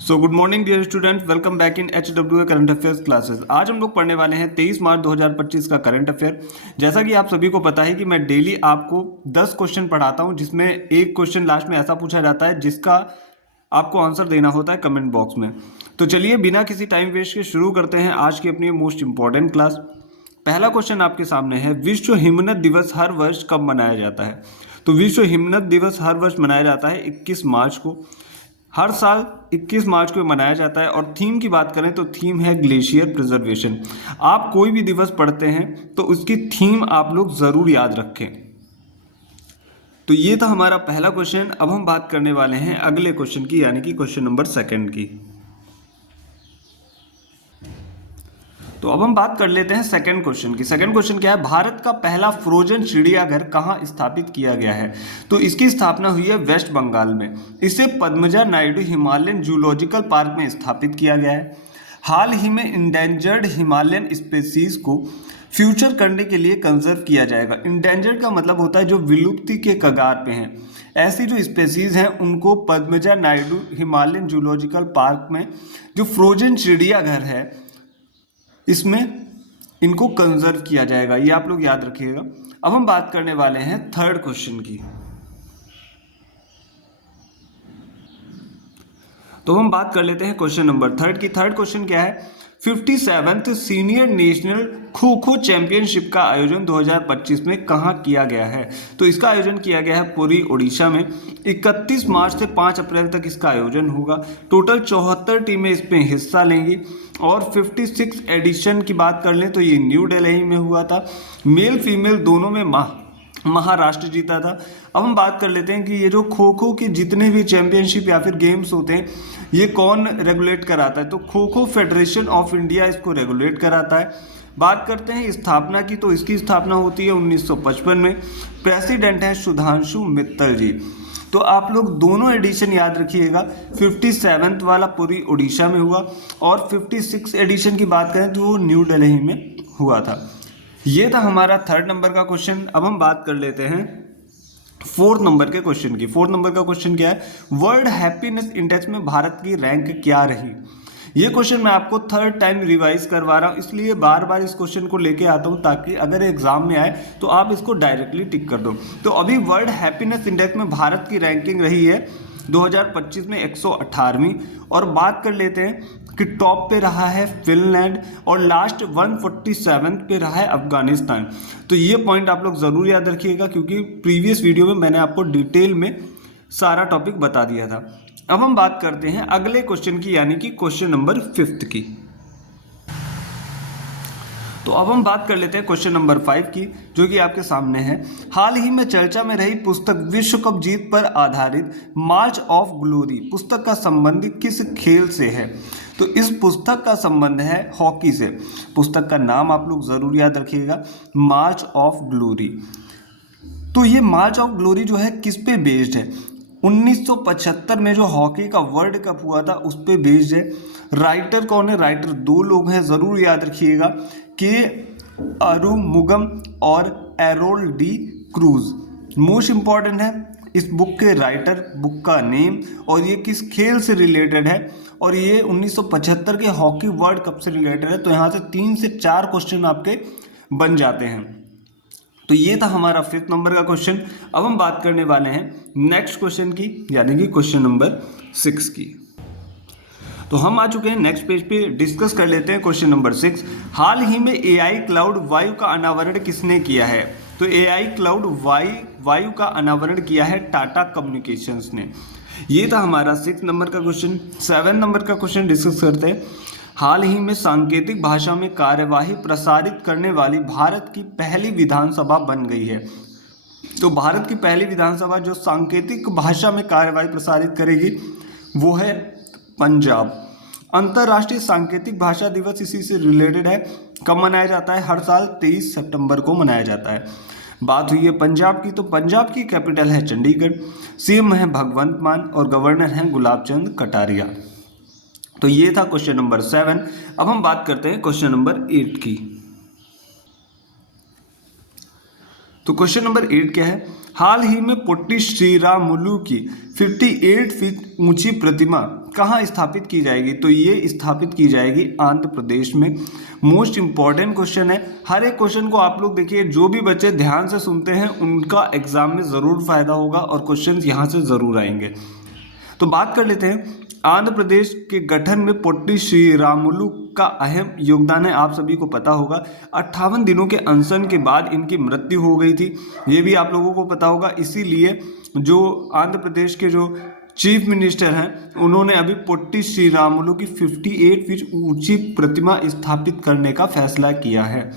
So good morning dear student, welcome back in HWA current affairs classes. आज हम लोग पढ़ने वाले हैं 23 मार्च 2025 का करंट अफेयर। जैसा कि आप सभी को पता है कि मैं डेली आपको 10 क्वेश्चन पढ़ाता हूं, जिसमें एक क्वेश्चन लास्ट में ऐसा पूछा जाता है जिसका आपको आंसर देना होता है कमेंट बॉक्स में। तो चलिए बिना किसी टाइम वेस्ट के शुरू करते हैं आज की अपनी मोस्ट इंपॉर्टेंट क्लास। पहला क्वेश्चन आपके सामने है, विश्व हिमनद दिवस हर वर्ष कब मनाया जाता है? तो विश्व हिमनद दिवस हर वर्ष मनाया जाता है 21 मार्च को। हर साल 21 मार्च को मनाया जाता है और थीम की बात करें तो थीम है ग्लेशियर प्रिजर्वेशन। आप कोई भी दिवस पढ़ते हैं तो उसकी थीम आप लोग ज़रूर याद रखें। तो ये था हमारा पहला क्वेश्चन। अब हम बात करने वाले हैं अगले क्वेश्चन की, यानी कि क्वेश्चन नंबर 2 की। तो अब हम बात कर लेते हैं सेकंड क्वेश्चन की। सेकंड क्वेश्चन क्या है, भारत का पहला फ्रोजन चिड़ियाघर कहाँ स्थापित किया गया है? तो इसकी स्थापना हुई है वेस्ट बंगाल में। इसे Padmaja Naidu Himalayan zoological park में स्थापित किया गया है। हाल ही में इंडेंजर्ड हिमालयन स्पेसीज को फ्यूचर करने के लिए कंजर्व किया जाएगा। इंडेंजर्ड का मतलब होता है जो विलुप्ति के कगार पे हैं। ऐसी जो स्पेसीज हैं उनको Padmaja Naidu Himalayan zoological park में जो फ्रोजन चिड़ियाघर है इसमें इनको कंजर्व किया जाएगा, ये आप लोग याद रखिएगा। अब हम बात करने वाले हैं थर्ड क्वेश्चन की। तो हम बात कर लेते हैं क्वेश्चन नंबर 3 की। थर्ड क्वेश्चन क्या है, 57th senior national kho kho championship का आयोजन 2025 में कहाँ किया गया है? तो इसका आयोजन किया गया है पुरी ओडिशा में। 31 मार्च से 5 अप्रैल तक इसका आयोजन होगा। टोटल 74 टीमें इसमें हिस्सा लेंगी और 56 एडिशन की बात कर लें तो ये न्यू दिल्ली में हुआ था। मेल फीमेल दोनों में महाराष्ट्र जीता था। अब हम बात कर लेते हैं कि ये जो खो खो के जितने भी चैंपियनशिप या फिर गेम्स होते हैं ये कौन रेगुलेट कराता है? तो kho kho federation of India इसको रेगुलेट कराता है। बात करते हैं स्थापना की, तो इसकी स्थापना होती है 1955 में। प्रेसिडेंट है सुधांशु मित्तल जी। तो आप लोग दोनों एडिशन याद रखिएगा। 57th वाला पूरी उड़ीसा में हुआ और 56 एडिशन की बात करें तो वो न्यू दिल्ली में हुआ था। ये था हमारा थर्ड नंबर का क्वेश्चन। अब हम बात कर लेते हैं फोर्थ नंबर के क्वेश्चन की। फोर्थ नंबर का क्वेश्चन क्या है, वर्ल्ड हैप्पीनेस इंडेक्स में भारत की रैंक क्या रही? ये क्वेश्चन मैं आपको थर्ड टाइम रिवाइज करवा रहा हूँ, इसलिए बार बार इस क्वेश्चन को लेके आता हूँ ताकि अगर एग्जाम में आए तो आप इसको डायरेक्टली टिक कर दो। तो अभी वर्ल्ड हैप्पीनेस इंडेक्स में भारत की रैंकिंग रही है 2025 में 118वीं। और बात कर लेते हैं कि टॉप पे रहा है फिनलैंड और लास्ट 147 पे रहा है अफगानिस्तान। तो ये पॉइंट आप लोग ज़रूर याद रखिएगा क्योंकि प्रीवियस वीडियो में मैंने आपको डिटेल में सारा टॉपिक बता दिया था। अब हम बात करते हैं अगले क्वेश्चन की, यानी कि क्वेश्चन नंबर 5 की। तो अब हम बात कर लेते हैं क्वेश्चन नंबर 5 की, जो कि आपके सामने है। हाल ही में चर्चा में रही पुस्तक विश्व कप जीत पर आधारित मार्च ऑफ ग्लोरी पुस्तक का संबंध किस खेल से है? तो इस पुस्तक का संबंध है हॉकी से। पुस्तक का नाम आप लोग जरूर याद रखिएगा, मार्च ऑफ ग्लोरी। तो ये मार्च ऑफ ग्लोरी जो है किस पे बेस्ड है? 1975 में जो हॉकी का वर्ल्ड कप हुआ था उस पे बेस्ड है। राइटर कौन है? राइटर 2 लोग हैं, ज़रूर याद रखिएगा, के अरुमुगम और Errol D cruise. Most important है इस बुक के राइटर, बुक का नेम और ये किस खेल से रिलेटेड है, और ये 1975 के हॉकी वर्ल्ड कप से रिलेटेड है। तो यहाँ से 3 से 4 क्वेश्चन आपके बन जाते हैं। तो ये था हमारा 5th नंबर का क्वेश्चन। अब हम बात करने वाले हैं नेक्स्ट क्वेश्चन की, यानी कि क्वेश्चन नंबर 6 की। तो हम आ चुके हैं नेक्स्ट पेज पे, डिस्कस कर लेते हैं क्वेश्चन नंबर 6। हाल ही में AI क्लाउड वायु का अनावरण किसने किया है? तो AI क्लाउड वायु का अनावरण किया है टाटा कम्युनिकेशंस ने। ये था हमारा 6 नंबर का क्वेश्चन। 7 नंबर का क्वेश्चन डिस्कस करते हैं। हाल ही में सांकेतिक भाषा में कार्यवाही प्रसारित करने वाली भारत की पहली विधानसभा बन गई है। तो भारत की पहली विधानसभा जो सांकेतिक भाषा में कार्यवाही प्रसारित करेगी वो है पंजाब। अंतर्राष्ट्रीय सांकेतिक भाषा दिवस इसी से रिलेटेड है। कब मनाया जाता है? हर साल 23 सितंबर को मनाया जाता है। बात हुई है पंजाब की, तो पंजाब की कैपिटल है चंडीगढ़। सीएम है भगवंत मान और गवर्नर हैं गुलाब चंद कटारिया। तो ये था क्वेश्चन नंबर 7। अब हम बात करते हैं क्वेश्चन नंबर 8 की। तो क्वेश्चन नंबर 8 क्या है, हाल ही में पोट्टी श्रीरामुलु की 58 फीट ऊंची प्रतिमा कहाँ स्थापित की जाएगी? तो ये स्थापित की जाएगी आंध्र प्रदेश में। मोस्ट इंपॉर्टेंट क्वेश्चन है, हर एक क्वेश्चन को आप लोग देखिए, जो भी बच्चे ध्यान से सुनते हैं उनका एग्जाम में ज़रूर फायदा होगा और क्वेश्चन यहाँ से ज़रूर आएंगे। तो बात कर लेते हैं, आंध्र प्रदेश के गठन में पोट्टी श्रीरामुलु का अहम योगदान है। आप सभी को पता होगा 58 दिनों के अनशन के बाद इनकी मृत्यु हो गई थी, ये भी आप लोगों को पता होगा। इसीलिए जो आंध्र प्रदेश के जो चीफ मिनिस्टर हैं उन्होंने अभी पोट्टी श्रीरामुलु की 58 फीट ऊंची प्रतिमा स्थापित करने का फैसला किया है।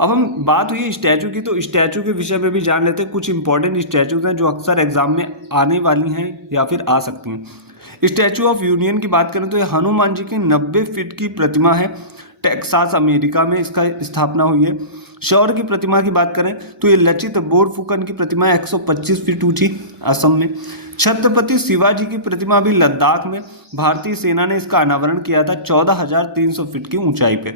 अब हम बात हुई स्टैचू की, तो स्टैचू के विषय में भी जान लेते हैं। कुछ इंपॉर्टेंट स्टैचूज हैं जो अक्सर एग्जाम में आने वाली हैं या फिर आ सकती हैं। स्टैचू ऑफ यूनियन की बात करें तो ये हनुमान जी की 90 फीट की प्रतिमा है, टेक्सास अमेरिका में इसका स्थापना हुई है। शौर्य की प्रतिमा की बात करें तो ये लचित बोरफुकन की प्रतिमा है 125 फीट ऊंची, असम में। छत्रपति शिवाजी की प्रतिमा भी लद्दाख में, भारतीय सेना ने इसका अनावरण किया था 14,300 फीट की ऊंचाई पे।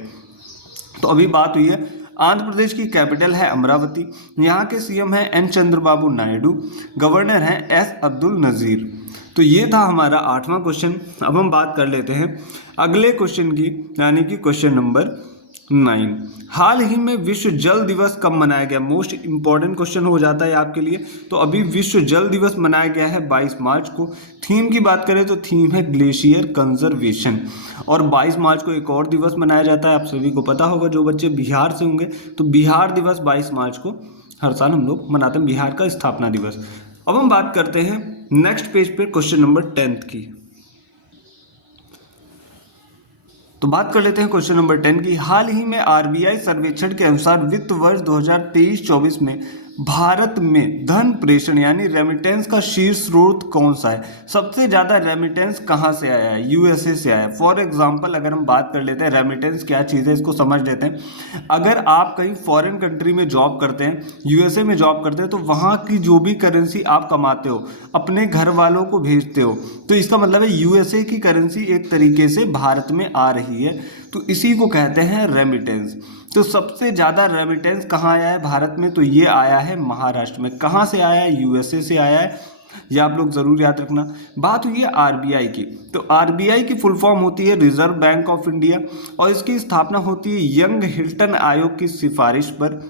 तो अभी बात हुई है, आंध्र प्रदेश की कैपिटल है अमरावती, यहाँ के सीएम हैं एन चंद्रबाबू नायडू, गवर्नर हैं एस अब्दुल नज़ीर। तो ये था हमारा 8वां क्वेश्चन। अब हम बात कर लेते हैं अगले क्वेश्चन की, यानी कि क्वेश्चन नंबर 9। हाल ही में विश्व जल दिवस कब मनाया गया? मोस्ट इंपॉर्टेंट क्वेश्चन हो जाता है आपके लिए। तो अभी विश्व जल दिवस मनाया गया है 22 मार्च को। थीम की बात करें तो थीम है ग्लेशियर कंजर्वेशन। और 22 मार्च को एक और दिवस मनाया जाता है, आप सभी को पता होगा, जो बच्चे बिहार से होंगे तो बिहार दिवस 22 मार्च को हर साल हम लोग मनाते हैं, बिहार का स्थापना दिवस। अब हम बात करते हैं नेक्स्ट पेज पे क्वेश्चन नंबर 10 की। तो बात कर लेते हैं क्वेश्चन नंबर 10 की। हाल ही में आरबीआई सर्वेक्षण के अनुसार वित्त वर्ष 2023-24 में भारत में धन प्रेषण यानी रेमिटेंस का शीर्ष स्रोत कौन सा है? सबसे ज़्यादा रेमिटेंस कहाँ से आया है? यूएसए से आया है। फॉर एग्जांपल अगर हम बात कर लेते हैं रेमिटेंस क्या चीज़ है, इसको समझ लेते हैं। अगर आप कहीं फॉरेन कंट्री में जॉब करते हैं, यूएसए में जॉब करते हैं, तो वहाँ की जो भी करेंसी आप कमाते हो अपने घर वालों को भेजते हो, तो इसका मतलब है यूएसए की करेंसी एक तरीके से भारत में आ रही है, तो इसी को कहते हैं रेमिटेंस। तो सबसे ज़्यादा रेमिटेंस कहाँ आया है भारत में? तो ये आया है महाराष्ट्र में। कहाँ से आया है? यूएसए से आया है, ये आप लोग ज़रूर याद रखना। बात हुई है आरबीआई की, तो आरबीआई की फुल फॉर्म होती है रिजर्व बैंक ऑफ इंडिया, और इसकी स्थापना होती है यंग हिल्टन आयोग की सिफारिश पर।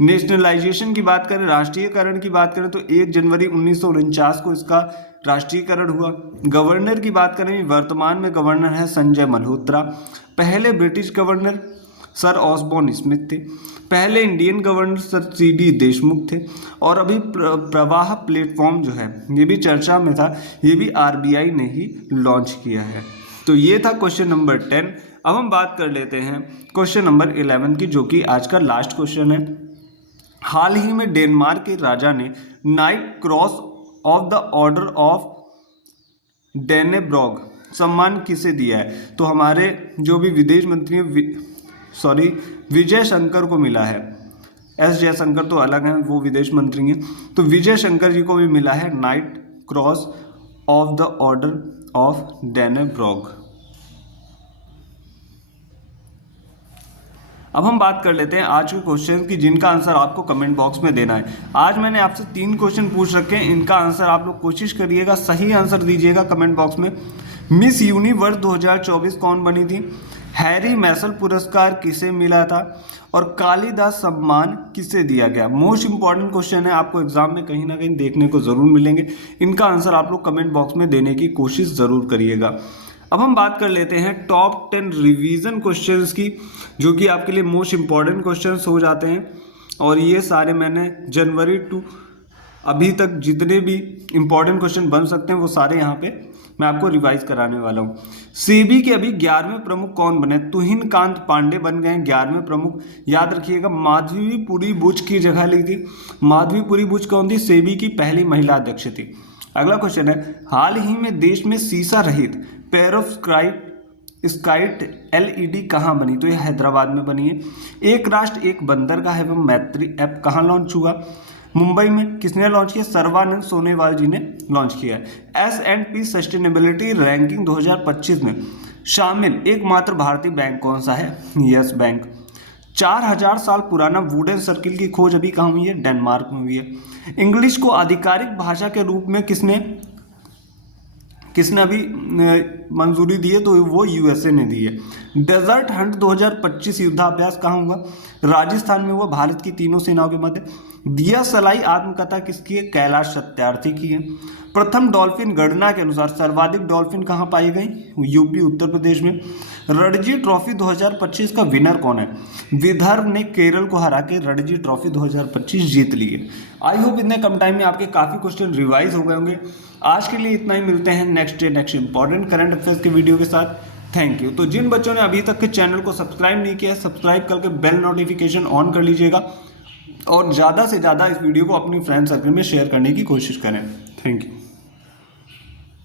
नेशनलाइजेशन की बात करें, राष्ट्रीयकरण की बात करें, तो 1 जनवरी 1949 को इसका राष्ट्रीयकरण हुआ। गवर्नर की बात करें, वर्तमान में गवर्नर है संजय मल्होत्रा। पहले British governor sir Osborne Smith थे। पहले Indian governor sir C D Deshmukh थे। और अभी प्रवाह प्लेटफॉर्म जो है ये भी चर्चा में था, ये भी आरबीआई ने ही लॉन्च किया है। तो ये था क्वेश्चन नंबर 10। अब हम बात कर लेते हैं क्वेश्चन नंबर 11 की, जो कि आज का लास्ट क्वेश्चन है। हाल ही में डेनमार्क के राजा ने knight cross of the order of Dannebrog सम्मान किसे दिया है? तो हमारे जो भी विदेश मंत्री विजय शंकर को मिला है। एस जयशंकर तो अलग हैं, वो विदेश मंत्री हैं। तो विजय शंकर जी को भी मिला है knight cross of the order of Dannebrog. अब हम बात कर लेते हैं आज के क्वेश्चन की, जिनका आंसर आपको कमेंट बॉक्स में देना है। आज मैंने आपसे 3 क्वेश्चन पूछ रखे हैं, इनका आंसर आप लोग कोशिश करिएगा, सही आंसर दीजिएगा कमेंट बॉक्स में। मिस यूनिवर्स 2024 कौन बनी थी? हैरी मैसल पुरस्कार किसे मिला था? और कालिदास सम्मान किसे दिया गया? मोस्ट इंपॉर्टेंट क्वेश्चन है, आपको एग्जाम में कहीं ना कहीं देखने को जरूर मिलेंगे। इनका आंसर आप लोग कमेंट बॉक्स में देने की कोशिश जरूर करिएगा। अब हम बात कर लेते हैं टॉप 10 रिवीजन क्वेश्चंस की, जो कि आपके लिए मोस्ट इंपॉर्टेंट क्वेश्चंस हो जाते हैं। और ये सारे मैंने जनवरी टू अभी तक जितने भी इंपॉर्टेंट क्वेश्चन बन सकते हैं वो सारे यहाँ पे मैं आपको रिवाइज कराने वाला हूँ। सेबी के अभी 11वें प्रमुख कौन बने? तुहिन कांत पांडे बन गए 11वें प्रमुख। याद रखिएगा, माधवीपुरी बुच की जगह ली थी। माधवीपुरी बुच कौन थी? सेबी की पहली महिला अध्यक्ष थी। अगला क्वेश्चन है, हाल ही में देश में शीशा रहित पेरोव्स्काइट एलईडी कहाँ बनी? तो ये हैदराबाद में बनी है। एक राष्ट्र एक बंदरगाह एवं मैत्री ऐप कहाँ लॉन्च हुआ? मुंबई में। किसने लॉन्च किया? सर्बानंद सोनोवाल जी ने लॉन्च किया है। S&P सस्टेनेबिलिटी रैंकिंग 2025 में शामिल एकमात्र भारतीय बैंक कौन सा है? Yes bank. 4000 साल पुराना वुडन सर्किल की खोज अभी कहाँ हुई है? डेनमार्क में हुई है। इंग्लिश को आधिकारिक भाषा के रूप में किसने किसने अभी मंजूरी दी है, तो वो यूएसए ने दी है। डेजर्ट हंट 2025 युद्धाभ्यास कहाँ हुआ? राजस्थान में हुआ, भारत की तीनों सेनाओं के मध्य। दिया सलाई आत्मकथा किसकी है? कैलाश सत्यार्थी की है। प्रथम डॉल्फिन गणना के अनुसार सर्वाधिक डॉल्फिन कहाँ पाई गई? यूपी उत्तर प्रदेश में। रणजी ट्रॉफी 2025 का विनर कौन है? विदर्भ ने केरल को हरा के रणजी ट्रॉफी 2025 जीत ली है। आई होप इतने कम टाइम में आपके काफ़ी क्वेश्चन रिवाइज हो गए होंगे। आज के लिए इतना ही, मिलते हैं नेक्स्ट इंपॉर्टेंट करंट अफेयर्स के वीडियो के साथ। Thank you. तो जिन बच्चों ने अभी तक के चैनल को सब्सक्राइब नहीं किया है, सब्सक्राइब करके बेल नोटिफिकेशन ऑन कर लीजिएगा और ज़्यादा से ज़्यादा इस वीडियो को अपनी फ्रेंड सर्कल में शेयर करने की कोशिश करें। Thank you.